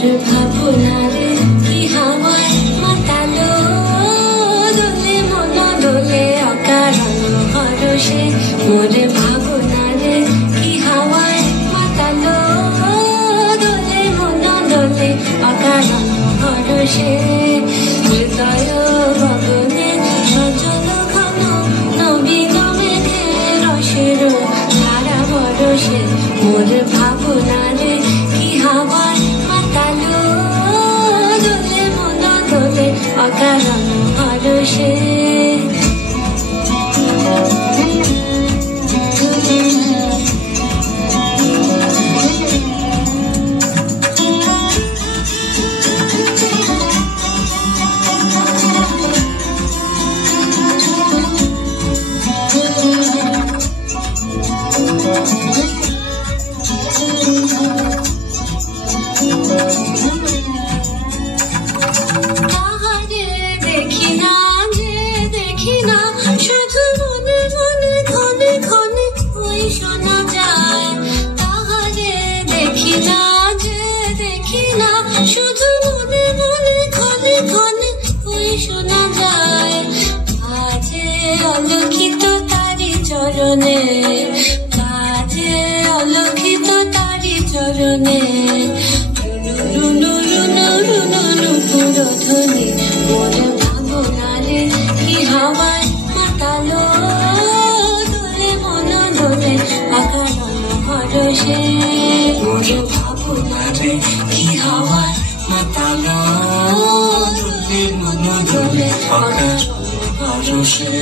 মোর ভাবনারে কি হাওয়ায় মাতালো দোলে মন দোলে অকারণ হরষে মোর ভাবনারে কি হাওয়ায় মাতালো দোলে মন দোলে অকারণ হরষে হৃদয় গগনে সজল ঘন নবীন মেঘে রসের ধারা বরষে মোর ভাবনারে কি হাওয়ায় মাতালো দোলে মন দোলে অকারণ হরষে অলক্ষিত তারি চরণে কাজে অলক্ষিত তারি চরণে রুনু রুনু রুনু নুপুর ধ্বনি মোর ভাবনারে কি হাওয়ায় মাতালো দোলে মন দোলে অকারণ হরষে মোর ভাবনারে কি হাওয়ায় মাতালো দোলে মন দোলে অকারণ হরষে